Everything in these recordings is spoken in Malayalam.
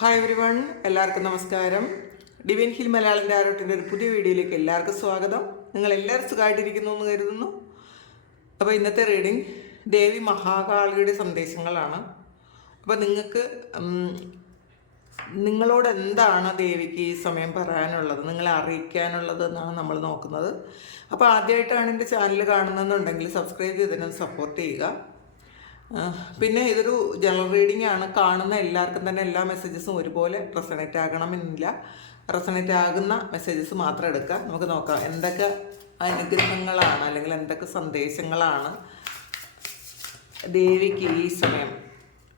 ഹായ് എവരി വൺ എല്ലാവർക്കും നമസ്കാരം. ഡിവിൻ ഹിൽ മലയാളം ആരോട്ടിന്റെ ഒരു പുതിയ വീഡിയോയിലേക്ക് എല്ലാവർക്കും സ്വാഗതം. നിങ്ങൾ എല്ലാവരും സുഖമായിട്ടിരിക്കുന്നു എന്ന് കരുതുന്നു. അപ്പോൾ ഇന്നത്തെ റീഡിംഗ് ദേവി മഹാകാളിയുടെ സന്ദേശങ്ങളാണ്. അപ്പോൾ നിങ്ങൾക്ക് നിങ്ങളോട് എന്താണ് ദേവിക്ക് ഈ സമയം പറയാനുള്ളത്? നിങ്ങളെ അറിയിക്കാനുള്ളത് എന്നാണ് നമ്മൾ നോക്കുന്നത്. അപ്പോൾ ആദ്യമായിട്ടാണ് എന്റെ ചാനൽ കാണുന്നതെന്നുണ്ടെങ്കിൽ സബ്സ്ക്രൈബ് ചെയ്തതിനൊന്ന് സപ്പോർട്ട് ചെയ്യുക. പിന്നെ ഇതൊരു ജനറൽ റീഡിംഗ് ആണ്. കാണുന്ന എല്ലാവർക്കും തന്നെ എല്ലാ മെസ്സേജസും ഒരുപോലെ റെസണേറ്റ് ആകണമെന്നില്ല. റെസണേറ്റ് ആകുന്ന മെസ്സേജസ് മാത്രം എടുക്കുക. നമുക്ക് നോക്കാം. എന്തൊക്കെ അനുഗ്രഹങ്ങളാണ് അല്ലെങ്കിൽ എന്തൊക്കെ സന്ദേശങ്ങളാണ് ദേവിക്ക് ഈ സമയം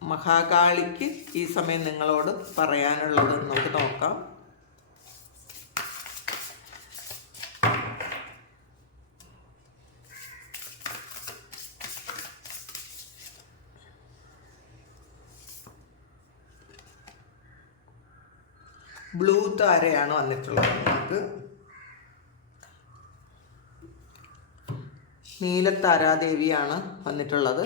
മഹാകാളിക്ക് ഈ സമയം നിങ്ങളോട് പറയാനുള്ളത് നമുക്ക് നോക്കാം. ബ്ലൂ താരയാണ് വന്നിട്ടുള്ളത്? നമുക്ക് നീലത്താരാദേവിയാണ് വന്നിട്ടുള്ളത്.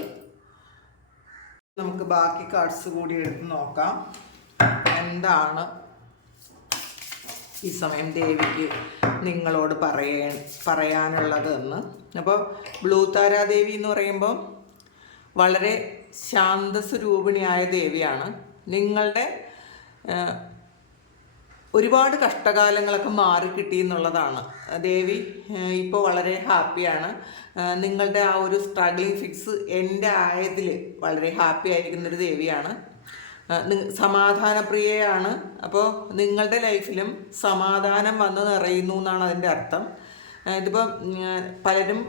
നമുക്ക് ബാക്കി കാർഡ്സ് കൂടി എടുത്ത് നോക്കാം. എന്താണ് ഈ സമയം ദേവിക്ക് നിങ്ങളോട് പറയേ പറയാനുള്ളത് എന്ന്? അപ്പോൾ ബ്ലൂ താരാദേവി എന്ന് പറയുമ്പോൾ വളരെ ശാന്തസ്വരൂപിണിയായ ദേവിയാണ്. നിങ്ങളുടെ ഒരുപാട് കഷ്ടകാലങ്ങളൊക്കെ മാറി കിട്ടി എന്നുള്ളതാണ്. ദേവി ഇപ്പോൾ വളരെ ഹാപ്പിയാണ്. നിങ്ങളുടെ ആ ഒരു സ്ട്രഗ്ലിംഗ് ഫിക്സ് എന്റെ ആയതിൽ വളരെ ഹാപ്പി ആയിരിക്കുന്ന ഒരു ദേവിയാണ്. സമാധാനപ്രിയയാണ്. അപ്പോൾ നിങ്ങളുടെ ലൈഫിലും സമാധാനം വന്ന് നിറയുന്നു എന്നാണ് അതിന്റെ അർത്ഥം. ഇതിപ്പോൾ പലരും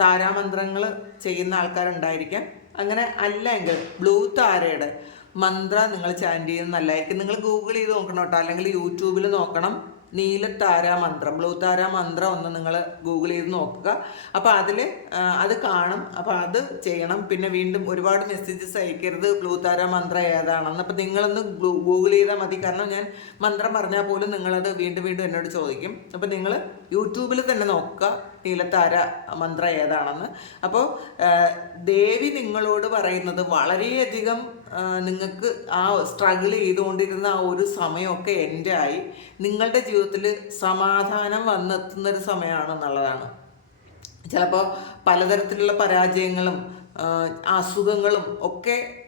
താരാമന്ത്രങ്ങൾ ചെയ്യുന്ന ആൾക്കാരുണ്ടായിരിക്കാം. അങ്ങനെ അല്ലെങ്കിൽ ബ്ലൂ താരയുടെ മന്ത്ര നിങ്ങൾ ചാന്റ് ചെയ്യുന്നത് നല്ലതായിരിക്കും. നിങ്ങൾ ഗൂഗിൾ ചെയ്ത് നോക്കണം കേട്ടോ. അല്ലെങ്കിൽ യൂട്യൂബിൽ നോക്കണം. നീലത്താര മന്ത്രം ബ്ലൂ താര മന്ത്രം ഒന്ന് നിങ്ങൾ ഗൂഗിൾ ചെയ്ത് നോക്കുക. അപ്പോൾ അതിൽ അത് കാണും. അപ്പോൾ അത് ചെയ്യണം. പിന്നെ വീണ്ടും ഒരുപാട് മെസ്സേജസ് അയക്കരുത്. ബ്ലൂ താര മന്ത്രം ഏതാണെന്ന്. അപ്പോൾ നിങ്ങളൊന്ന് ഗൂഗിൾ ചെയ്താൽ മതി. കാരണം ഞാൻ മന്ത്രം പറഞ്ഞാൽ പോലും നിങ്ങളത് വീണ്ടും വീണ്ടും എന്നോട് ചോദിക്കും. അപ്പോൾ നിങ്ങൾ യൂട്യൂബിൽ തന്നെ നോക്കുക. നീലത്താര മന്ത്രം ഏതാണെന്ന്. അപ്പോൾ ദേവി നിങ്ങളോട് പറയുന്നത് വളരെയധികം നിങ്ങൾക്ക് ആ സ്ട്രഗിൾ ചെയ്തുകൊണ്ടിരുന്ന ആ ഒരു സമയമൊക്കെ എന്റെ ആയി. നിങ്ങളുടെ ജീവിതത്തിൽ സമാധാനം വന്നെത്തുന്നൊരു സമയമാണെന്നുള്ളതാണ്. ചിലപ്പോൾ പലതരത്തിലുള്ള പരാജയങ്ങളും അസുഖങ്ങളും ഒക്കെ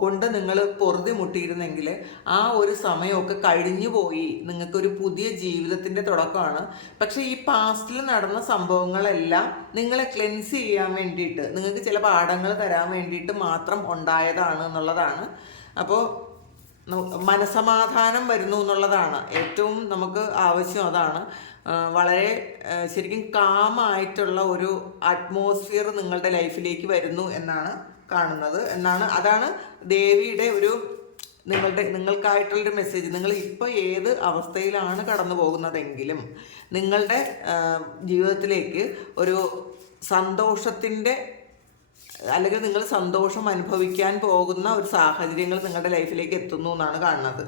കൊണ്ട് നിങ്ങൾ പൊറുതി മുട്ടിയിരുന്നെങ്കിൽ ആ ഒരു സമയമൊക്കെ കഴിഞ്ഞു പോയി. നിങ്ങൾക്കൊരു പുതിയ ജീവിതത്തിന്റെ തുടക്കമാണ്. പക്ഷേ ഈ പാസ്റ്റിൽ നടന്ന സംഭവങ്ങളെല്ലാം നിങ്ങളെ ക്ലെൻസ് ചെയ്യാൻ വേണ്ടിയിട്ട് നിങ്ങൾക്ക് ചില പാഠങ്ങൾ തരാൻ വേണ്ടിയിട്ട് മാത്രം ഉണ്ടായതാണ് എന്നുള്ളതാണ്. അപ്പോൾ മനസമാധാനം വരുന്നു എന്നുള്ളതാണ്. ഏറ്റവും നമുക്ക് ആവശ്യം അതാണ്. വളരെ ശരിക്കും കാമായിട്ടുള്ള ഒരു അറ്റ്മോസ്ഫിയർ നിങ്ങളുടെ ലൈഫിലേക്ക് വരുന്നു എന്നാണ് കാണുന്നത് എന്നാണ്. അതാണ് ദേവിയുടെ ഒരു നിങ്ങളുടെ നിങ്ങൾക്കായിട്ടുള്ളൊരു മെസ്സേജ് നിങ്ങൾ ഇപ്പോൾ ഏത് അവസ്ഥയിലാണ് കടന്നു പോകുന്നതെങ്കിലും നിങ്ങളുടെ ജീവിതത്തിലേക്ക് ഒരു സന്തോഷത്തിന്റെ അല്ലെങ്കിൽ നിങ്ങൾ സന്തോഷം അനുഭവിക്കാൻ പോകുന്ന ഒരു സാഹചര്യങ്ങൾ നിങ്ങളുടെ ലൈഫിലേക്ക് എത്തുന്നു എന്നാണ് കാണുന്നത്.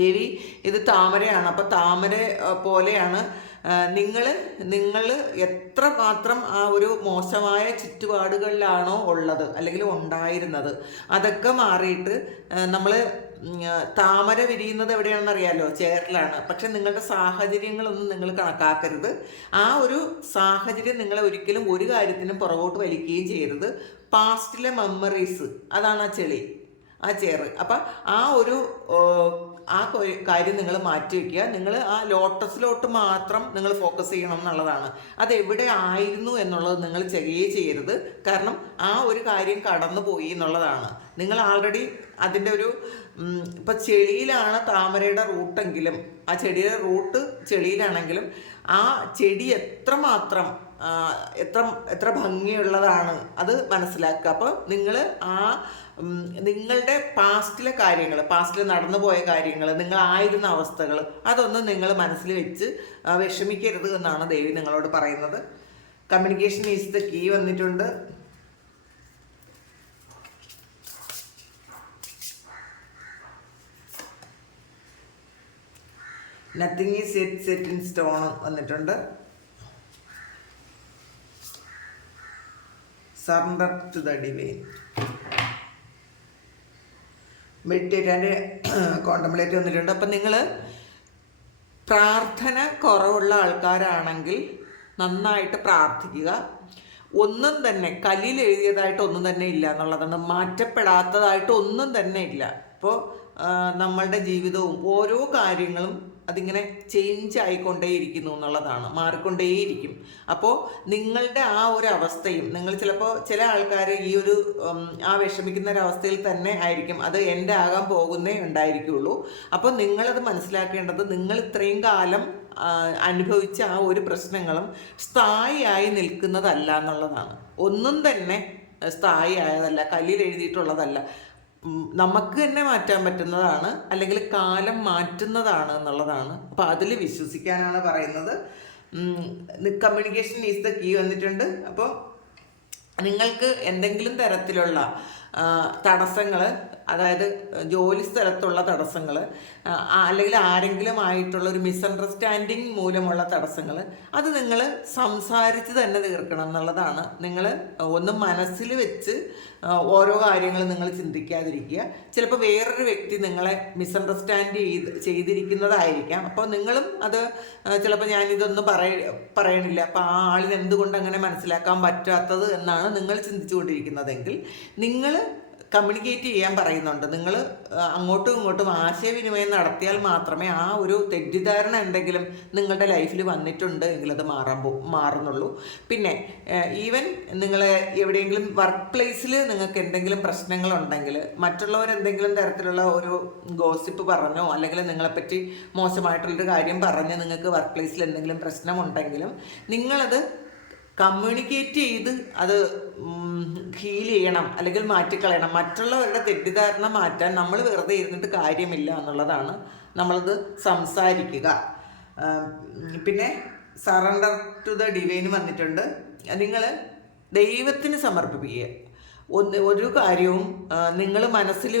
ദേവി ഇത് താമരയാണ്. അപ്പോൾ താമര പോലെയാണ്. നിങ്ങൾ നിങ്ങൾ എത്ര മാത്രം ആ ഒരു മോശമായ ചുറ്റുപാടുകളിലാണോ ഉള്ളത്? അല്ലെങ്കിൽ ഉണ്ടായിരുന്നത്? അതൊക്കെ മാറിയിട്ട് നമ്മൾ താമര വിരിയുന്നത് എവിടെയാണെന്ന് അറിയാലോ ചേറിലാണ് പക്ഷെ നിങ്ങളുടെ സാഹചര്യങ്ങളൊന്നും നിങ്ങൾ കണക്കാക്കരുത്. ആ ഒരു സാഹചര്യം നിങ്ങളെ ഒരിക്കലും ഒരു കാര്യത്തിനും പുറകോട്ട് വലിക്കുകയും ചെയ്യരുത്. പാസ്റ്റിലെ മെമ്മറീസ് അതാണ് ആ ചെളി ആ ചെയറ് അപ്പം ആ ഒരു ആ കാര്യം നിങ്ങൾ മാറ്റി വയ്ക്കുക നിങ്ങൾ ആ ലോട്ടസിലോട്ട് മാത്രം നിങ്ങൾ ഫോക്കസ് ചെയ്യണം എന്നുള്ളതാണ്. അത് എവിടെ ആയിരുന്നു എന്നുള്ളത് നിങ്ങൾ ചെയ്യുകയേ ചെയ്യരുത്. കാരണം ആ ഒരു കാര്യം കടന്നു പോയി എന്നുള്ളതാണ്. നിങ്ങൾ ആൾറെഡി അതിന്റെ ഒരു ഇപ്പൊ ചെളിയിലാണ് താമരയുടെ റൂട്ടെങ്കിലും ആ ചെടിയുടെ റൂട്ട് ചെളിയിലാണെങ്കിലും ആ ചെടി എത്രമാത്രം എത്ര എത്ര ഭംഗിയുള്ളതാണ് അത് മനസ്സിലാക്കുക. അപ്പോൾ നിങ്ങൾ ആ നിങ്ങളുടെ പാസ്റ്റിലെ കാര്യങ്ങൾ പാസ്റ്റിൽ നടന്നു പോയ കാര്യങ്ങൾ നിങ്ങളായിരുന്ന അവസ്ഥകൾ അതൊന്നും നിങ്ങൾ മനസ്സിൽ വെച്ച് വിഷമിക്കരുത് എന്നാണ് ദേവി നിങ്ങളോട് പറയുന്നത്. കമ്മ്യൂണിക്കേഷൻ ഈസ് ദ കീ വന്നിട്ടുണ്ട്. Nothing is set set in stone വന്നിട്ടുണ്ട്. Surrender to the divine and contemplate വന്നിട്ടുണ്ട്. അപ്പം നിങ്ങൾ പ്രാർത്ഥന കുറവുള്ള ആൾക്കാരാണെങ്കിൽ നന്നായിട്ട് പ്രാർത്ഥിക്കുക. ഒന്നും തന്നെ കല്ലിൽ എഴുതിയതായിട്ട് ഒന്നും തന്നെ ഇല്ല എന്നുള്ളതാണ്. മാറ്റപ്പെടാത്തതായിട്ട് ഒന്നും തന്നെ ഇല്ല. അപ്പോൾ നമ്മളുടെ ജീവിതവും ഓരോ കാര്യങ്ങളും അതിങ്ങനെ ചേഞ്ച് ആയിക്കൊണ്ടേയിരിക്കുന്നു എന്നുള്ളതാണ്. മാറിക്കൊണ്ടേയിരിക്കും. അപ്പോൾ നിങ്ങളുടെ ആ ഒരു അവസ്ഥയും നിങ്ങൾ ചിലപ്പോൾ ചില ആൾക്കാർ ഈ ഒരു ആ വിഷമിക്കുന്ന ഒരു അവസ്ഥയിൽ തന്നെ ആയിരിക്കും. അത് എന്റെ ആകാൻ പോകുന്നേ ഉണ്ടായിരിക്കുള്ളൂ. അപ്പോൾ നിങ്ങളത് മനസ്സിലാക്കേണ്ടത് നിങ്ങൾ ഇത്രയും കാലം അനുഭവിച്ച ആ ഒരു പ്രശ്നങ്ങളും സ്ഥായിയായി നിൽക്കുന്നതല്ല എന്നുള്ളതാണ്. ഒന്നും തന്നെ സ്ഥായി ആയതല്ല കല്ലിൽ എഴുതിയിട്ടുള്ളതല്ല. നമുക്ക് തന്നെ മാറ്റാൻ പറ്റുന്നതാണ് അല്ലെങ്കിൽ കാലം മാറ്റുന്നതാണ് എന്നുള്ളതാണ്. അപ്പോൾ അതിൽ വിശ്വസിക്കാനാണ് പറയുന്നത്. കമ്മ്യൂണിക്കേഷൻ ഈസ് ദ കീ വന്നിട്ടുണ്ട്. അപ്പോൾ നിങ്ങൾക്ക് എന്തെങ്കിലും തരത്തിലുള്ള തടസ്സങ്ങൾ അതായത് ജോലി സ്ഥലത്തുള്ള തടസ്സങ്ങൾ അല്ലെങ്കിൽ ആരെങ്കിലും ആയിട്ടുള്ള ഒരു മിസ്അണ്ടർസ്റ്റാൻഡിങ് മൂലമുള്ള തടസ്സങ്ങൾ അത് നിങ്ങൾ സംസാരിച്ച് തന്നെ തീർക്കണം എന്നുള്ളതാണ്. നിങ്ങൾ ഒന്ന് മനസ്സിൽ വെച്ച് ഓരോ കാര്യങ്ങൾ നിങ്ങൾ ചിന്തിക്കാതിരിക്കുക. ചിലപ്പോൾ വേറൊരു വ്യക്തി നിങ്ങളെ മിസ്അണ്ടർസ്റ്റാൻഡ് ചെയ്ത് ചെയ്തിരിക്കുന്നതായിരിക്കാം. അപ്പോൾ നിങ്ങളും അത് ചിലപ്പോൾ ഞാനിതൊന്നും പറയ പറയണില്ല. അപ്പോൾ ആ ആളിന് എന്തുകൊണ്ട് അങ്ങനെ മനസ്സിലാക്കാൻ പറ്റാത്തത് എന്നാണ് നിങ്ങൾ ചിന്തിച്ചുകൊണ്ടിരിക്കുന്നതെങ്കിൽ നിങ്ങൾ കമ്മ്യൂണിക്കേറ്റ് ചെയ്യാൻ പറയുന്നുണ്ട്. നിങ്ങൾ അങ്ങോട്ടും ഇങ്ങോട്ടും ആശയവിനിമയം നടത്തിയാൽ മാത്രമേ ആ ഒരു തെറ്റിദ്ധാരണ എന്തെങ്കിലും നിങ്ങളുടെ ലൈഫിൽ വന്നിട്ടുണ്ട് എങ്കിൽ അത് മാറാൻ പോ മാറുന്നുള്ളൂ. പിന്നെ ഈവൻ നിങ്ങൾ എവിടെയെങ്കിലും വർക്ക് പ്ലേസിൽ നിങ്ങൾക്ക് എന്തെങ്കിലും പ്രശ്നങ്ങളുണ്ടെങ്കിൽ മറ്റുള്ളവർ എന്തെങ്കിലും തരത്തിലുള്ള ഒരു ഗോസിപ്പ് പറഞ്ഞോ അല്ലെങ്കിൽ നിങ്ങളെപ്പറ്റി മോശമായിട്ടുള്ളൊരു കാര്യം പറഞ്ഞ് നിങ്ങൾക്ക് വർക്ക് പ്ലേസിൽ എന്തെങ്കിലും പ്രശ്നമുണ്ടെങ്കിലും നിങ്ങളത് കമ്മ്യൂണിക്കേറ്റ് ചെയ്ത് അത് ഹീൽ ചെയ്യണം അല്ലെങ്കിൽ മാറ്റിക്കളയണം. മറ്റുള്ളവരുടെ തെറ്റിദ്ധാരണ മാറ്റാൻ നമ്മൾ വെറുതെ ഇരുന്നിട്ട് കാര്യമില്ല എന്നുള്ളതാണ് നമ്മളത് സംസാരിക്കുക. പിന്നെ സറണ്ടർ ടു ദ ഡിവൈൻ വന്നിട്ടുണ്ട്. നിങ്ങൾ ദൈവത്തിന് സമർപ്പിക്കുക. ഒന്ന് ഒരു കാര്യവും നിങ്ങൾ മനസ്സിൽ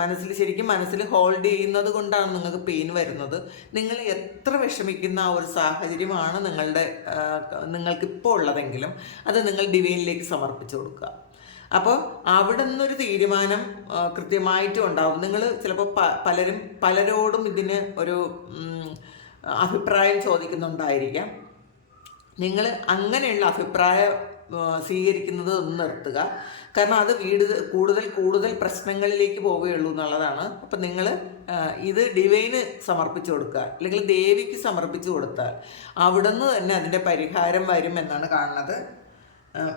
മനസ്സിൽ ശരിക്കും മനസ്സിൽ ഹോൾഡ് ചെയ്യുന്നത് കൊണ്ടാണ് നിങ്ങൾക്ക് പെയിൻ വരുന്നത്. നിങ്ങൾ എത്ര വിഷമിക്കുന്ന ആ ഒരു സാഹചര്യമാണ് നിങ്ങളുടെ നിങ്ങൾക്കിപ്പോൾ ഉള്ളതെങ്കിലും അത് നിങ്ങൾ ഡിവൈനിലേക്ക് സമർപ്പിച്ചു കൊടുക്കുക. അപ്പോൾ അവിടെ നിന്നൊരു തീരുമാനം കൃത്യമായിട്ടും ഉണ്ടാവും. നിങ്ങൾ ചിലപ്പോൾ പലരും പലരോടും ഇതിന് ഒരു അഭിപ്രായം ചോദിക്കുന്നുണ്ടായിരിക്കാം. നിങ്ങൾ അങ്ങനെയുള്ള അഭിപ്രായം സ്വീകരിക്കുന്നത് ഒന്ന് നിർത്തുക. കാരണം അത് വീട് കൂടുതൽ കൂടുതൽ പ്രശ്നങ്ങളിലേക്ക് പോവുകയുള്ളൂ എന്നുള്ളതാണ്. അപ്പം നിങ്ങൾ ഇത് ഡിവൈന് സമർപ്പിച്ചു കൊടുക്കുക. അല്ലെങ്കിൽ ദേവിക്ക് സമർപ്പിച്ചു കൊടുത്താൽ അവിടുന്ന് തന്നെ അതിന്റെ പരിഹാരം വരും എന്നാണ് കാണുന്നത്.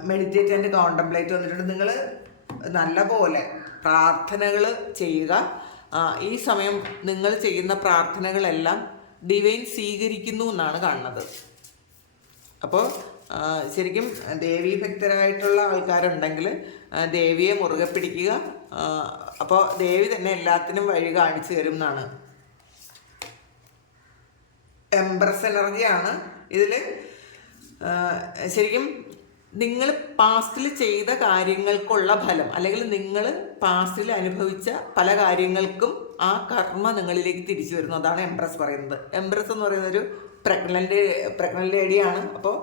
മെഡിറ്റേറ്റ് ആൻഡ് കോണ്ടംപ്ലേറ്റ് വന്നിട്ടുണ്ട്. നിങ്ങൾ നല്ലപോലെ പ്രാർത്ഥനകൾ ചെയ്യുക. ഈ സമയം നിങ്ങൾ ചെയ്യുന്ന പ്രാർത്ഥനകളെല്ലാം ഡിവൈൻ സ്വീകരിക്കുന്നു എന്നാണ് കാണുന്നത്. അപ്പോൾ ആ, ദേവീ ഭക്തരായിട്ടുള്ള ആൾക്കാരുണ്ടെങ്കിൽ ദേവിയെ മുറുകെ പിടിക്കുക. അപ്പോൾ ദേവി തന്നെ എല്ലാത്തിനും വഴി കാണിച്ചു തരും എന്നാണ്. എംബ്രസ് എനർജിയാണ് ഇതിൽ ശരിക്കും നിങ്ങൾ പാസ്റ്റിൽ ചെയ്ത കാര്യങ്ങൾക്കുള്ള ഫലം അല്ലെങ്കിൽ നിങ്ങൾ പാസ്റ്റിൽ അനുഭവിച്ച പല കാര്യങ്ങൾക്കും ആ കർമ്മ നിങ്ങളിലേക്ക് തിരിച്ചു വരുന്നു. അതാണ് എംപ്രസ് പറയുന്നത്. എംപ്രസ് എന്ന് പറയുന്ന ഒരു പ്രഗ്നന്റ് പ്രഗ്നന്റ് ലേഡിയാണ് അപ്പോൾ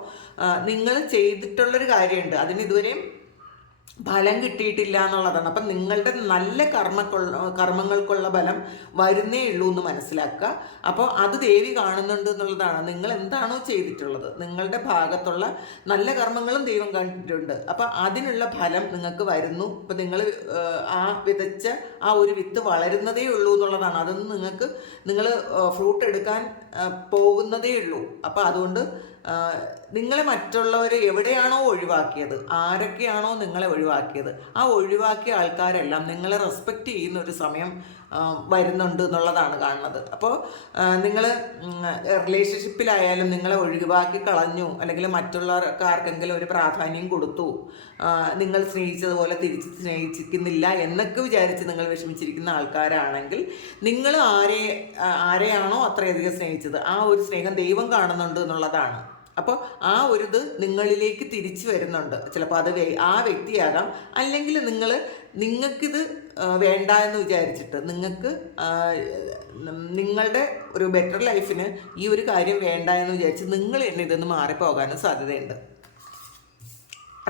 നിങ്ങൾ ചെയ്തിട്ടുള്ളൊരു കാര്യമുണ്ട്. അതിന് ഇതുവരെയും ഫലം കിട്ടിയിട്ടില്ല എന്നുള്ളതാണ് അപ്പം നിങ്ങളുടെ നല്ല കർമ്മക്കുള്ള കർമ്മങ്ങൾക്കുള്ള ഫലം വരുന്നേ ഉള്ളൂ എന്ന് മനസ്സിലാക്കുക. അപ്പോൾ അത് ദേവി കാണുന്നുണ്ട് എന്നുള്ളതാണ്. നിങ്ങൾ എന്താണോ ചെയ്തിട്ടുള്ളത്. നിങ്ങളുടെ ഭാഗത്തുള്ള നല്ല കർമ്മങ്ങളും ദൈവം കണ്ടിട്ടുണ്ട്. അപ്പോൾ അതിനുള്ള ഫലം നിങ്ങൾക്ക് വരുന്നു. ഇപ്പം നിങ്ങൾ ആ വിതച്ച ആ ഒരു വിത്ത് വളരുന്നതേ ഉള്ളൂ എന്നുള്ളതാണ്. അതൊന്നും നിങ്ങൾക്ക് നിങ്ങൾ ഫ്രൂട്ട് എടുക്കാൻ പോകുന്നതേ ഉള്ളൂ. അപ്പോൾ അതുകൊണ്ട് നിങ്ങളെ മറ്റുള്ളവർ എവിടെയാണോ ഒഴിവാക്കിയത്? ആരൊക്കെയാണോ നിങ്ങളെ ഒഴിവാക്കിയത്? ആ ഒഴിവാക്കിയ ആൾക്കാരെല്ലാം നിങ്ങളെ റെസ്പെക്റ്റ് ചെയ്യുന്ന ഒരു സമയം വരുന്നുണ്ട് എന്നുള്ളതാണ് കാണുന്നത്. അപ്പോൾ നിങ്ങൾ റിലേഷൻഷിപ്പിലായാലും നിങ്ങളെ ഒഴിവാക്കി കളഞ്ഞു അല്ലെങ്കിൽ മറ്റുള്ളവർക്ക് ആർക്കെങ്കിലും ഒരു പ്രാധാന്യം കൊടുത്തു നിങ്ങൾ സ്നേഹിച്ചതുപോലെ തിരിച്ച് സ്നേഹിച്ചിരിക്കുന്നില്ല എന്നൊക്കെ വിചാരിച്ച് നിങ്ങൾ വിഷമിച്ചിരിക്കുന്ന ആൾക്കാരാണെങ്കിൽ നിങ്ങൾ ആരെ ആരെയാണോ അത്രയധികം സ്നേഹിച്ചത്? ആ ഒരു സ്നേഹം ദൈവം കാണുന്നുണ്ട് എന്നുള്ളതാണ്. അപ്പോൾ ആ ഒരു ഇത് നിങ്ങളിലേക്ക് തിരിച്ചു വരുന്നുണ്ട്. ചിലപ്പോൾ അത് ആ വ്യക്തിയാകാം. അല്ലെങ്കിൽ നിങ്ങൾ നിങ്ങൾക്കിത് വേണ്ട എന്ന് വിചാരിച്ചിട്ട് നിങ്ങൾക്ക് നിങ്ങളുടെ ഒരു ബെറ്റർ ലൈഫിന് ഈ ഒരു കാര്യം വേണ്ട എന്ന് വിചാരിച്ച് നിങ്ങൾ തന്നെ ഇതൊന്ന് മാറിപ്പോകാനും സാധ്യതയുണ്ട്.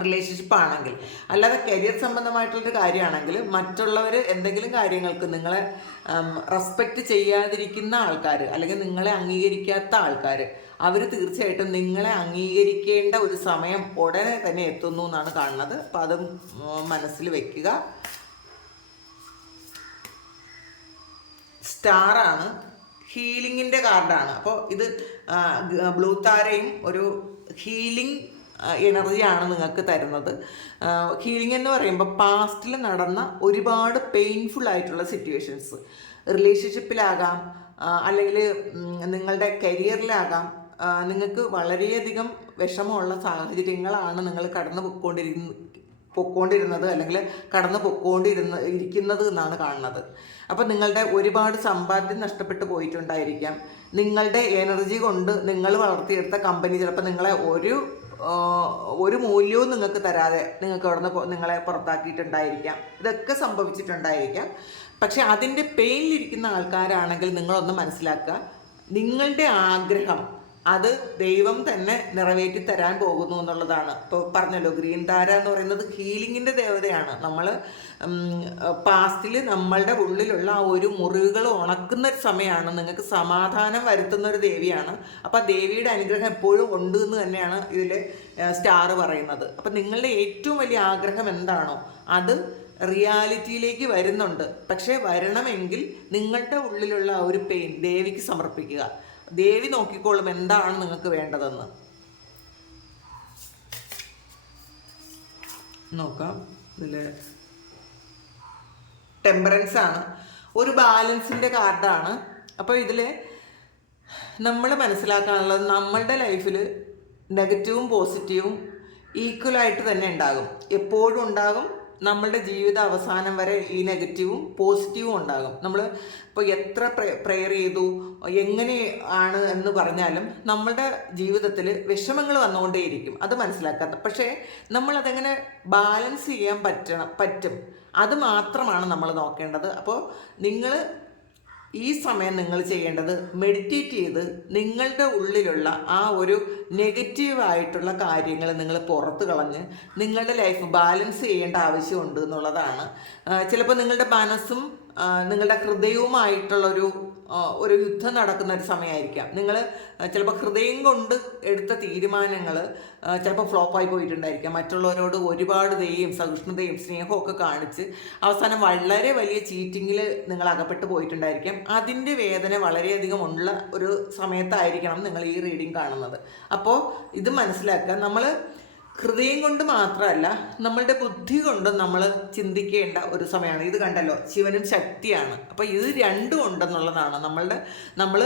റിലേഷൻഷിപ്പ് ആണെങ്കിൽ. അല്ലാതെ കരിയർ സംബന്ധമായിട്ടുള്ളൊരു കാര്യമാണെങ്കിൽ മറ്റുള്ളവർ എന്തെങ്കിലും കാര്യങ്ങൾക്ക് നിങ്ങളെ റെസ്പെക്റ്റ് ചെയ്യാതിരിക്കുന്ന ആൾക്കാർ അല്ലെങ്കിൽ നിങ്ങളെ അംഗീകരിക്കാത്ത ആൾക്കാർ അവർ തീർച്ചയായിട്ടും നിങ്ങളെ അംഗീകരിക്കേണ്ട ഒരു സമയം ഉടനെ തന്നെ എത്തുന്നു എന്നാണ് കാണുന്നത്. അപ്പം അതും മനസ്സിൽ വെക്കുക. സ്റ്റാറാണ്. ഹീലിങ്ങിന്റെ കാർഡാണ്. അപ്പോൾ ഇത് ബ്ലൂ താരയും ഒരു ഹീലിംഗ് എനർജിയാണ് നിങ്ങൾക്ക് തരുന്നത്. ഹീലിംഗ് എന്ന് പറയുമ്പോൾ പാസ്റ്റിൽ നടന്ന ഒരുപാട് പെയിൻഫുൾ ആയിട്ടുള്ള സിറ്റുവേഷൻസ് റിലേഷൻഷിപ്പിലാകാം അല്ലെങ്കിൽ നിങ്ങളുടെ കരിയറിലാകാം നിങ്ങൾക്ക് വളരെയധികം വിഷമമുള്ള സാഹചര്യങ്ങളാണ് നിങ്ങൾ കടന്നു പൊയ്ക്കൊണ്ടിരിക്കുന്ന പൊക്കോണ്ടിരുന്നത് അല്ലെങ്കിൽ കടന്നു പൊക്കോണ്ടിരുന്ന ഇരിക്കുന്നത് എന്നാണ് കാണുന്നത്. അപ്പം നിങ്ങളുടെ ഒരുപാട് സമ്പാദ്യം നഷ്ടപ്പെട്ടു പോയിട്ടുണ്ടായിരിക്കാം. നിങ്ങളുടെ എനർജി കൊണ്ട് നിങ്ങൾ വളർത്തിയെടുത്ത കമ്പനി ചിലപ്പോൾ നിങ്ങളെ ഒരു ഒരു മൂല്യവും നിങ്ങൾക്ക് തരാതെ നിങ്ങൾക്ക് അവിടെ നിന്ന് നിങ്ങളെ പുറത്താക്കിയിട്ടുണ്ടായിരിക്കാം. ഇതൊക്കെ സംഭവിച്ചിട്ടുണ്ടായിരിക്കാം. പക്ഷെ അതിന്റെ പെയിനിലിരിക്കുന്ന ആൾക്കാരാണെങ്കിൽ നിങ്ങളൊന്ന് മനസ്സിലാക്കുക. നിങ്ങളുടെ ആഗ്രഹം അത് ദൈവം തന്നെ നിറവേറ്റി തരാൻ പോകുന്നു എന്നുള്ളതാണ്. ഇപ്പോൾ പറഞ്ഞല്ലോ ഗ്രീൻ താര എന്ന് പറയുന്നത് ഹീലിങ്ങിന്റെ ദേവതയാണ്. നമ്മൾ പാസ്റ്റിൽ നമ്മളുടെ ഉള്ളിലുള്ള ആ ഒരു മുറിവുകൾ ഉണക്കുന്ന ഒരു സമയമാണ്. നിങ്ങൾക്ക് സമാധാനം വരുത്തുന്ന ഒരു ദേവിയാണ്. അപ്പോൾ ആ ദേവിയുടെ അനുഗ്രഹം എപ്പോഴും ഉണ്ട് എന്ന് തന്നെയാണ് ഇതിൽ സ്റ്റാർ പറയുന്നത്. അപ്പം നിങ്ങളുടെ ഏറ്റവും വലിയ ആഗ്രഹം എന്താണോ അത് റിയാലിറ്റിയിലേക്ക് വരുന്നുണ്ട്. പക്ഷേ വരണമെങ്കിൽ നിങ്ങളുടെ ഉള്ളിലുള്ള ആ ഒരു പെയിൻ ദേവിക്ക് സമർപ്പിക്കുക. ദേവി നോക്കിക്കോളും എന്താണ് നിങ്ങൾക്ക് വേണ്ടതെന്ന്. നോക്കാം. ഇതിൽ ടെമ്പറൻസ് ആണ്. ഒരു ബാലൻസിന്റെ കാർഡാണ് അപ്പോൾ ഇതിൽ നമ്മൾ മനസ്സിലാക്കാനുള്ളത് നമ്മളുടെ ലൈഫിൽ നെഗറ്റീവും പോസിറ്റീവും ഈക്വലായിട്ട് തന്നെ ഉണ്ടാകും. എപ്പോഴും ഉണ്ടാകും നമ്മളുടെ ജീവിത അവസാനം വരെ ഈ നെഗറ്റീവും പോസിറ്റീവും ഉണ്ടാകും. നമ്മൾ ഇപ്പോൾ എത്ര പ്രെയർ ചെയ്തു എങ്ങനെ ആണ് എന്ന് പറഞ്ഞാലും നമ്മളുടെ ജീവിതത്തിൽ വിഷമങ്ങൾ വന്നുകൊണ്ടേയിരിക്കും. അത് മനസ്സിലാക്കാത്ത പക്ഷേ നമ്മളതെങ്ങനെ ബാലൻസ് ചെയ്യാൻ പറ്റണം പറ്റും അത് മാത്രമാണ് നമ്മൾ നോക്കേണ്ടത്. അപ്പോൾ നിങ്ങൾ ഈ സമയം നിങ്ങൾ ചെയ്യേണ്ടത് മെഡിറ്റേറ്റ് ചെയ്ത് നിങ്ങളുടെ ഉള്ളിലുള്ള ആ ഒരു നെഗറ്റീവായിട്ടുള്ള കാര്യങ്ങൾ നിങ്ങൾ പുറത്ത് കളഞ്ഞ് നിങ്ങളുടെ ലൈഫ് ബാലൻസ് ചെയ്യേണ്ട ആവശ്യമുണ്ട് എന്നുള്ളതാണ്. ചിലപ്പോൾ നിങ്ങളുടെ മനസ്സും നിങ്ങളുടെ ഹൃദയവുമായിട്ടുള്ളൊരു ഒരു യുദ്ധം നടക്കുന്ന ഒരു സമയമായിരിക്കാം. നിങ്ങൾ ചിലപ്പോൾ ഹൃദയം കൊണ്ട് എടുത്ത തീരുമാനങ്ങൾ ചിലപ്പോൾ ഫ്ലോപ്പായി പോയിട്ടുണ്ടായിരിക്കാം. മറ്റുള്ളവരോട് ഒരുപാട് ദയും സഹിഷ്ണുതയും സ്നേഹവും ഒക്കെ കാണിച്ച് അവസാനം വളരെ വലിയ ചീറ്റിങ്ങിൽ നിങ്ങൾ അകപ്പെട്ട് പോയിട്ടുണ്ടായിരിക്കാം. അതിന്റെ വേദന വളരെയധികം ഉള്ള ഒരു സമയത്തായിരിക്കണം നിങ്ങൾ ഈ റീഡിങ് കാണുന്നത്. അപ്പോൾ ഇത് മനസ്സിലാക്കുക. നമ്മൾ ഹൃദയം കൊണ്ട് മാത്രമല്ല നമ്മളുടെ ബുദ്ധി കൊണ്ടും നമ്മൾ ചിന്തിക്കേണ്ട ഒരു സമയമാണ്. ഇത് കണ്ടല്ലോ ശിവനും ശക്തിയാണ്. അപ്പോൾ ഇത് രണ്ടും ഉണ്ടെന്നുള്ളതാണ് നമ്മളുടെ നമ്മൾ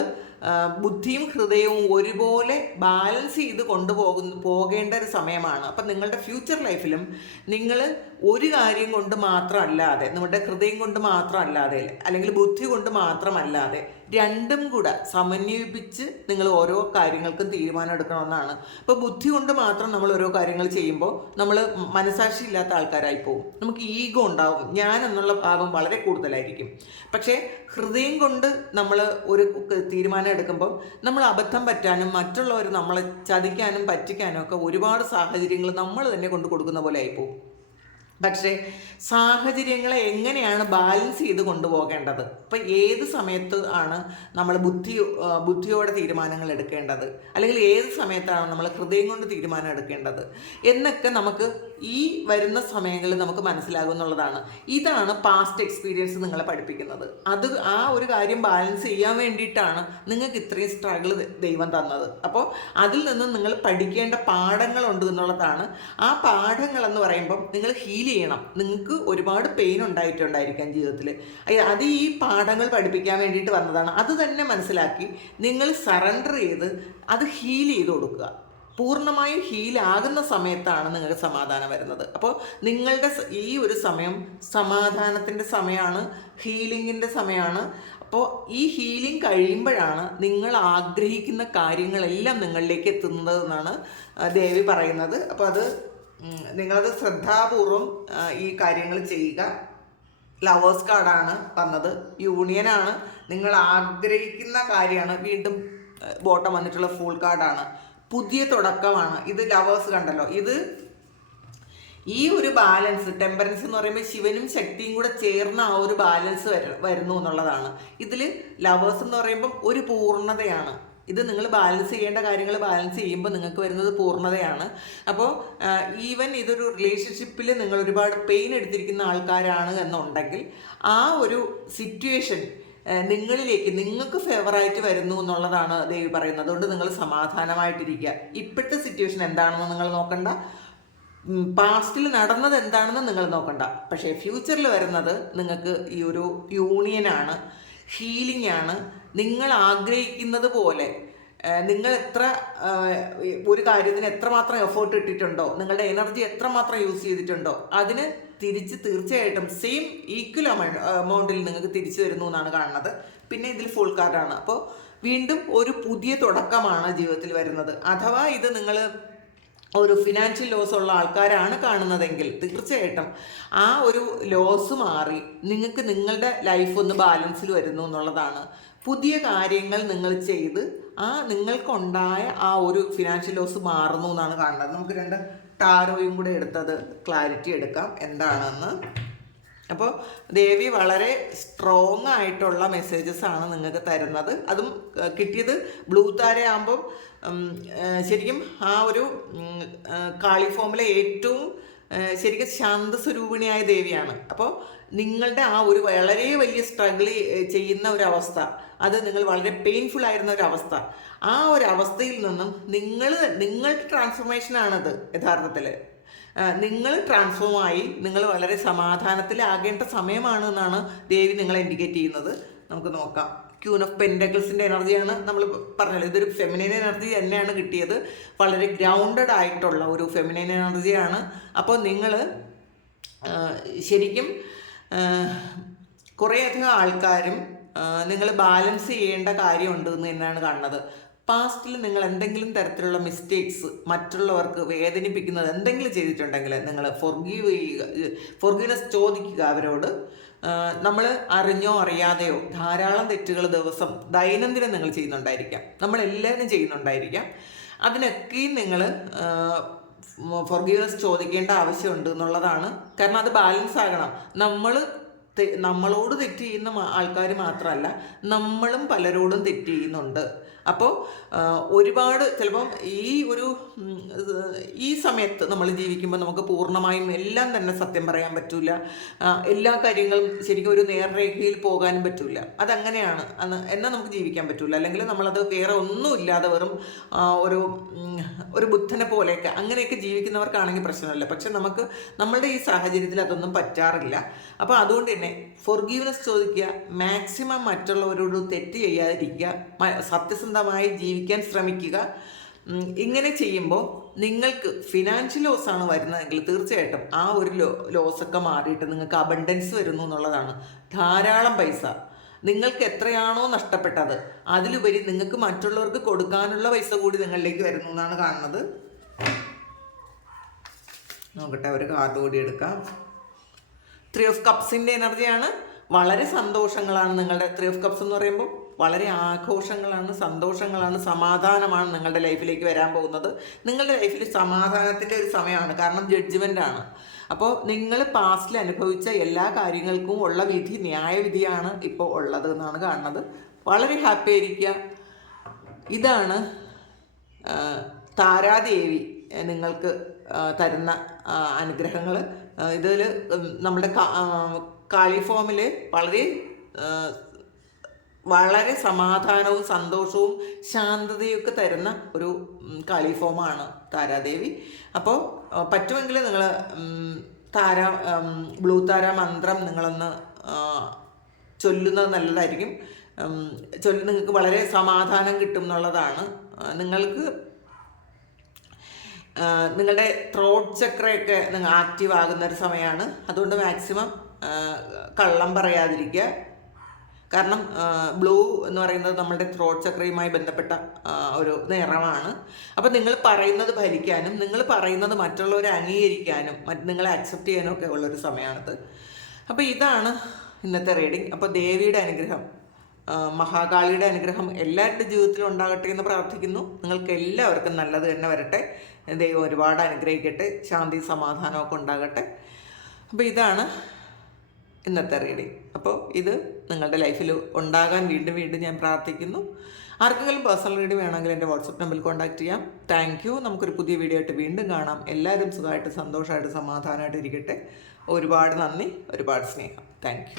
ബുദ്ധിയും ഹൃദയവും ഒരുപോലെ ബാലൻസ് ചെയ്ത് കൊണ്ടുപോകുന്ന പോകേണ്ട ഒരു സമയമാണ്. അപ്പം നിങ്ങളുടെ ഫ്യൂച്ചർ ലൈഫിലും നിങ്ങൾ ഒരു കാര്യം കൊണ്ട് മാത്രമല്ലാതെ നമ്മുടെ ഹൃദയം കൊണ്ട് മാത്രമല്ലാതെ അല്ലെങ്കിൽ ബുദ്ധി കൊണ്ട് മാത്രമല്ലാതെ രണ്ടും കൂടെ സമന്വയിപ്പിച്ച് നിങ്ങൾ ഓരോ കാര്യങ്ങൾക്കും തീരുമാനം എടുക്കണമെന്നാണ്. ഇപ്പോൾ ബുദ്ധി കൊണ്ട് മാത്രം നമ്മൾ ഓരോ കാര്യങ്ങൾ ചെയ്യുമ്പോൾ നമ്മൾ മനസാക്ഷി ഇല്ലാത്ത ആൾക്കാരായി പോകും. നമുക്ക് ഈഗോ ഉണ്ടാവും. ഞാൻ എന്നുള്ള ഭാവം വളരെ കൂടുതലായിരിക്കും. പക്ഷേ ഹൃദയം കൊണ്ട് നമ്മൾ ഒരു തീരുമാനം എടുക്കുമ്പോൾ നമ്മൾ അബദ്ധം പറ്റാനും മറ്റുള്ളവർ നമ്മളെ ചതിക്കാനും പറ്റിക്കാനും ഒക്കെ ഒരുപാട് സാഹചര്യങ്ങൾ നമ്മൾ തന്നെ കൊണ്ട് കൊടുക്കുന്ന പോലെ ആയിപ്പോവും. പക്ഷേ സാഹചര്യങ്ങളെ എങ്ങനെയാണ് ബാലൻസ് ചെയ്ത് കൊണ്ടുപോകേണ്ടത് ഇപ്പം ഏത് സമയത്ത് ആണ് നമ്മൾ ബുദ്ധി ബുദ്ധിയോടെ തീരുമാനങ്ങൾ എടുക്കേണ്ടത്? അല്ലെങ്കിൽ ഏത് സമയത്താണ് നമ്മൾ ഹൃദയം കൊണ്ട് തീരുമാനം എടുക്കേണ്ടത്? എന്നൊക്കെ നമുക്ക് ഈ വരുന്ന സമയങ്ങളിൽ നമുക്ക് മനസ്സിലാകും എന്നുള്ളതാണ്. ഇതാണ് പാസ്റ്റ് എക്സ്പീരിയൻസ് നിങ്ങളെ പഠിപ്പിക്കുന്നത്. അത് ആ ഒരു കാര്യം ബാലൻസ് ചെയ്യാൻ വേണ്ടിയിട്ടാണ് നിങ്ങൾക്ക് ഇത്രയും സ്ട്രഗിൾ ദൈവം തന്നത്. അപ്പോൾ അതിൽ നിന്ന് നിങ്ങൾ പഠിക്കേണ്ട പാഠങ്ങളുണ്ട് എന്നുള്ളതാണ്. ആ പാഠങ്ങൾ എന്ന് പറയുമ്പം നിങ്ങൾ ഹീൽ ചെയ്യണം. നിങ്ങൾക്ക് ഒരുപാട് പെയിൻ ഉണ്ടായിട്ടുണ്ടായിരിക്കാം ജീവിതത്തിൽ. അത് ഈ പാഠങ്ങൾ പഠിപ്പിക്കാൻ വേണ്ടിയിട്ട് വന്നതാണ്. അത് തന്നെ മനസ്സിലാക്കി നിങ്ങൾ സറണ്ടർ ചെയ്ത് അത് ഹീൽ ചെയ്ത് കൊടുക്കുക. പൂർണമായും ഹീലാകുന്ന സമയത്താണ് നിങ്ങൾക്ക് സമാധാനം വരുന്നത്. അപ്പോൾ നിങ്ങളുടെ ഈ ഒരു സമയം സമാധാനത്തിന്റെ സമയമാണ് ഹീലിങ്ങിന്റെ സമയമാണ് അപ്പോൾ ഈ ഹീലിംഗ് കഴിയുമ്പോഴാണ് നിങ്ങൾ ആഗ്രഹിക്കുന്ന കാര്യങ്ങളെല്ലാം നിങ്ങളിലേക്ക് എത്തുന്നത് എന്നാണ് ദേവി പറയുന്നത്. അപ്പോൾ അത് നിങ്ങളത് ശ്രദ്ധാപൂർവം ഈ കാര്യങ്ങൾ ചെയ്യുക. ലവേഴ്സ് കാർഡാണ് വന്നത്. യൂണിയനാണ് നിങ്ങൾ ആഗ്രഹിക്കുന്ന കാര്യമാണ്. വീണ്ടും ബോട്ടം വന്നിട്ടുള്ള ഫുൾ കാർഡാണ് പുതിയ തുടക്കമാണ്. ഇത് ലവേഴ്സ് കണ്ടല്ലോ. ഇത് ഈ ഒരു ബാലൻസ് ടെമ്പറൻസ് എന്ന് പറയുമ്പോൾ ശിവനും ശക്തിയും കൂടെ ചേർന്ന ആ ഒരു ബാലൻസ് വരുന്നു എന്നുള്ളതാണ്. ഇതിൽ ലവേഴ്സ് എന്ന് പറയുമ്പം ഒരു പൂർണതയാണ്. ഇത് നിങ്ങൾ ബാലൻസ് ചെയ്യേണ്ട കാര്യങ്ങൾ ബാലൻസ് ചെയ്യുമ്പോൾ നിങ്ങൾക്ക് വരുന്നത് പൂർണതയാണ്. അപ്പോൾ ഈവൻ ഇതൊരു റിലേഷൻഷിപ്പിൽ നിങ്ങൾ ഒരുപാട് പെയിൻ എടുത്തിരിക്കുന്ന ആൾക്കാരാണ് എന്നുണ്ടെങ്കിൽ ആ ഒരു സിറ്റുവേഷൻ നിങ്ങളിലേക്ക് നിങ്ങൾക്ക് ഫേവറായിട്ട് വരുന്നു എന്നുള്ളതാണ് ദേവി പറയുന്നത്. അതുകൊണ്ട് നിങ്ങൾ സമാധാനമായിട്ടിരിക്കുക. ഇപ്പോഴത്തെ സിറ്റുവേഷൻ എന്താണെന്ന് നിങ്ങൾ നോക്കണ്ട. പാസ്റ്റിൽ നടന്നത് എന്താണെന്ന് നിങ്ങൾ നോക്കണ്ട. പക്ഷേ ഫ്യൂച്ചറിൽ വരുന്നത് നിങ്ങൾക്ക് ഈ ഒരു യൂണിയനാണ് ഹീലിംഗ് ആണ്. നിങ്ങൾ ആഗ്രഹിക്കുന്നത് പോലെ നിങ്ങൾ എത്ര ഒരു കാര്യത്തിന് എത്രമാത്രം എഫേർട്ട് ഇട്ടിട്ടുണ്ടോ നിങ്ങളുടെ എനർജി എത്രമാത്രം യൂസ് ചെയ്തിട്ടുണ്ടോ അതിന് തിരിച്ച് തീർച്ചയായിട്ടും സെയിം ഈക്വൽ എമൗണ്ടിൽ നിങ്ങൾക്ക് തിരിച്ചു വരുന്നു എന്നാണ് കാണുന്നത്. പിന്നെ ഇതിൽ ഫുൾ കാർഡാണ് അപ്പോൾ വീണ്ടും ഒരു പുതിയ തുടക്കമാണ് ജീവിതത്തിൽ വരുന്നത്. അഥവാ ഇത് നിങ്ങൾ ഒരു ഫിനാൻഷ്യൽ ലോസ് ഉള്ള ആൾക്കാരാണ് കാണുന്നതെങ്കിൽ തീർച്ചയായിട്ടും ആ ഒരു ലോസ് മാറി നിങ്ങൾക്ക് നിങ്ങളുടെ ലൈഫ് ഒന്ന് ബാലൻസിൽ വരുന്നു എന്നുള്ളതാണ്. പുതിയ കാര്യങ്ങൾ നിങ്ങൾ ചെയ്ത് ആ നിങ്ങൾക്കുണ്ടായ ആ ഒരു ഫിനാൻഷ്യൽ ലോസ് മാറുന്നു എന്നാണ് കാണുന്നത്. നമുക്ക് രണ്ട് ടാരോയും കൂടെ എടുത്തത് ക്ലാരിറ്റി എടുക്കാം. എന്താണെന്ന്? അപ്പോൾ ദേവി വളരെ സ്ട്രോങ് ആയിട്ടുള്ള മെസ്സേജസ് ആണ് നിങ്ങൾക്ക് തരുന്നത്. അതും കിട്ടിയത് ബ്ലൂ താരയാകുമ്പം ശരിക്കും ആ ഒരു കാളിഫോമിലെ ഏറ്റവും ശരിക്കും ശാന്തസ്വരൂപിണിയായ ദേവിയാണ്. അപ്പോൾ നിങ്ങളുടെ ആ ഒരു വളരെ വലിയ സ്ട്രഗിൾ ചെയ്യുന്ന ഒരു അവസ്ഥ അത് നിങ്ങൾ വളരെ പെയിൻഫുൾ ആയിരുന്ന ഒരു അവസ്ഥ ആ ഒരു അവസ്ഥയിൽ നിന്നും നിങ്ങൾ നിങ്ങളുടെ ട്രാൻസ്ഫോർമേഷൻ ട്രാൻസ്ഫോർമേഷനാണത് യഥാർത്ഥത്തിൽ. നിങ്ങൾ ട്രാൻസ്ഫോം ആയി നിങ്ങൾ വളരെ സമാധാനത്തിലാകേണ്ട സമയമാണ് എന്നാണ് ദേവി നിങ്ങളെ ഇൻഡിക്കേറ്റ് ചെയ്യുന്നത്. നമുക്ക് നോക്കാം. ക്യൂൻ ഓഫ് പെൻഡക്കിൾസിന്റെ എനർജിയാണ് നമ്മൾ പറഞ്ഞത് ഇതൊരു ഫെമിനൈൻ എനർജി തന്നെയാണ് കിട്ടിയത്. വളരെ ഗ്രൗണ്ടഡ് ആയിട്ടുള്ള ഒരു ഫെമിനൈൻ എനർജിയാണ് അപ്പോൾ നിങ്ങൾ ശരിക്കും കുറേയധികം ആൾക്കാരും നിങ്ങൾ ബാലൻസ് ചെയ്യേണ്ട കാര്യമുണ്ട് എന്ന് തന്നെയാണ് കാണുന്നത്. പാസ്റ്റിൽ നിങ്ങൾ എന്തെങ്കിലും തരത്തിലുള്ള മിസ്റ്റേക്സ് മറ്റുള്ളവർക്ക് വേദനിപ്പിക്കുന്നത് എന്തെങ്കിലും ചെയ്തിട്ടുണ്ടെങ്കിൽ നിങ്ങൾ ഫൊർഗീവ് ചെയ്യുക ഫൊർഗീവ്നെസ് ചോദിക്കുക അവരോട്. നമ്മൾ അറിഞ്ഞോ അറിയാതെയോ ധാരാളം തെറ്റുകൾ ദിവസം ദൈനംദിനം നിങ്ങൾ ചെയ്യുന്നുണ്ടായിരിക്കാം. നമ്മളെല്ലാവരും ചെയ്യുന്നുണ്ടായിരിക്കാം. അതിനൊക്കെയും നിങ്ങൾ ഫോർഗീവ്നെസ് ചോദിക്കേണ്ട ആവശ്യമുണ്ട് എന്നുള്ളതാണ്. കാരണം അത് ബാലൻസ് ആകണം. നമ്മൾ നമ്മളോട് തെറ്റ് ചെയ്യുന്ന ആൾക്കാർ മാത്രമല്ല നമ്മളും പലരോടും തെറ്റ് ചെയ്യുന്നുണ്ട്. അപ്പോൾ ഒരുപാട് ചിലപ്പം ഈ ഒരു ഈ സമയത്ത് നമ്മൾ ജീവിക്കുമ്പോൾ നമുക്ക് പൂർണമായും എല്ലാം തന്നെ സത്യം പറയാൻ പറ്റില്ല എല്ലാ കാര്യങ്ങളും ശരിക്കും ഒരു നേർരേഖയിൽ പോകാനും പറ്റില്ല അതങ്ങനെയാണ്. എന്നാൽ നമുക്ക് ജീവിക്കാൻ പറ്റില്ല അല്ലെങ്കിൽ നമ്മളത് വേറെ ഒന്നും ഇല്ലാതെ വെറും ഒരു ഒരു ബുദ്ധനെ പോലെയൊക്കെ അങ്ങനെയൊക്കെ ജീവിക്കുന്നവർക്കാണെങ്കിൽ പ്രശ്നമില്ല. പക്ഷെ നമുക്ക് നമ്മളുടെ ഈ സാഹചര്യത്തിൽ അതൊന്നും പറ്റാറില്ല. അപ്പോൾ അതുകൊണ്ട് തന്നെ ഫൊർഗീവ്നെസ് ചോദിക്കുക മാക്സിമം മറ്റുള്ളവരോട് തെറ്റ് ചെയ്യാതിരിക്കുക സത്യസന്ധമായി ജീവിക്കാൻ ശ്രമിക്കുക ഇങ്ങനെ ചെയ്യുമ്പോൾ നിങ്ങൾക്ക് ഫിനാൻഷ്യൽ ലോസ് ആണ് വരുന്നതെങ്കിൽ തീർച്ചയായിട്ടും ആ ഒരു ലോ ലോസൊക്കെ മാറിയിട്ട് നിങ്ങൾക്ക് അബണ്ടൻസ് വരുന്നു എന്നുള്ളതാണ്. ധാരാളം പൈസ. നിങ്ങൾക്ക് എത്രയാണോ നഷ്ടപ്പെട്ടത് അതിലുപരി നിങ്ങൾക്ക് മറ്റുള്ളവർക്ക് കൊടുക്കാനുള്ള പൈസ കൂടി നിങ്ങളിലേക്ക് വരുന്നു എന്നാണ് കാണുന്നത്. നോക്കട്ടെ ഒരു കാർഡ് കൂടി എടുക്കാം. ത്രീ ഓഫ് കപ്സിന്റെ എനർജിയാണ് വളരെ സന്തോഷങ്ങളാണ് നിങ്ങളുടെ ത്രീ ഓഫ് കപ്സ് എന്ന് പറയുമ്പോൾ. വളരെ ആഘോഷങ്ങളാണ് സന്തോഷങ്ങളാണ് സമാധാനമാണ് നിങ്ങളുടെ ലൈഫിലേക്ക് വരാൻ പോകുന്നത്. നിങ്ങളുടെ ലൈഫിൽ സമാധാനത്തിന്റെ ഒരു സമയമാണ് കാരണം ജഡ്ജ്മെന്റാണ്. അപ്പോൾ നിങ്ങൾ പാസ്റ്റിൽ അനുഭവിച്ച എല്ലാ കാര്യങ്ങൾക്കും ഉള്ള വിധി ന്യായവിധിയാണ് ഇപ്പോൾ ഉള്ളത് എന്നാണ് കാണുന്നത്. വളരെ ഹാപ്പി ആയിരിക്കുക. ഇതാണ് താരാദേവി നിങ്ങൾക്ക് തരുന്ന അനുഗ്രഹങ്ങൾ. ഇതിൽ നമ്മുടെ കാളിഫോമിൽ വളരെ വളരെ സമാധാനവും സന്തോഷവും ശാന്തതയൊക്കെ തരുന്ന ഒരു കാളിഫോമാണ് താരാദേവി. അപ്പോൾ പറ്റുമെങ്കിൽ നിങ്ങൾ താര ബ്ലൂ താര മന്ത്രം നിങ്ങളൊന്ന് ചൊല്ലുന്നത് നല്ലതായിരിക്കും. ചൊല്ലി നിങ്ങൾക്ക് വളരെ സമാധാനം കിട്ടും എന്നുള്ളതാണ്. നിങ്ങൾക്ക് നിങ്ങളുടെ ത്രോട്ട് ചക്രയൊക്കെ നിങ്ങൾ ആക്റ്റീവ് ആകുന്ന ഒരു സമയമാണ്. അതുകൊണ്ട് മാക്സിമം കള്ളം പറയാതിരിക്കുക. കാരണം ബ്ലൂ എന്ന് പറയുന്നത് നമ്മുടെ ത്രോട്ട് ചക്രയുമായി ബന്ധപ്പെട്ട ഒരു നിറമാണ്. അപ്പോൾ നിങ്ങൾ പറയുന്നത് ഭരിക്കാനും നിങ്ങൾ പറയുന്നത് മറ്റുള്ളവരെ അംഗീകരിക്കാനും നിങ്ങളെ അക്സെപ്റ്റ് ചെയ്യാനും ഒക്കെ ഉള്ളൊരു സമയമാണിത് അപ്പോൾ ഇതാണ് ഇന്നത്തെ റീഡിങ് അപ്പോൾ ദേവിയുടെ അനുഗ്രഹം മഹാകാളിയുടെ അനുഗ്രഹം എല്ലാവരുടെ ജീവിതത്തിലും ഉണ്ടാകട്ടെ എന്ന് പ്രാർത്ഥിക്കുന്നു. നിങ്ങൾക്ക് എല്ലാവർക്കും നല്ലത് തന്നെ വരട്ടെ. ദൈവം ഒരുപാട് അനുഗ്രഹിക്കട്ടെ. ശാന്തി സമാധാനമൊക്കെ ഉണ്ടാകട്ടെ. അപ്പോൾ ഇതാണ് ഇന്നത്തെ റീഡിങ് അപ്പോൾ ഇത് നിങ്ങളുടെ ലൈഫിൽ ഉണ്ടാകാൻ വീണ്ടും വീണ്ടും ഞാൻ പ്രാർത്ഥിക്കുന്നു. ആർക്കെങ്കിലും പേഴ്സണൽ റീഡ് വേണമെങ്കിൽ എന്റെ വാട്സപ്പ് നമ്പറിൽ കോൺടാക്ട് ചെയ്യാം. താങ്ക് യു നമുക്കൊരു പുതിയ വീഡിയോ ആയിട്ട് വീണ്ടും കാണാം. എല്ലാവരും സുഖമായിട്ട് സന്തോഷമായിട്ട് സമാധാനമായിട്ട് ഇരിക്കട്ടെ. ഒരുപാട് നന്ദി ഒരുപാട് സ്നേഹം. താങ്ക്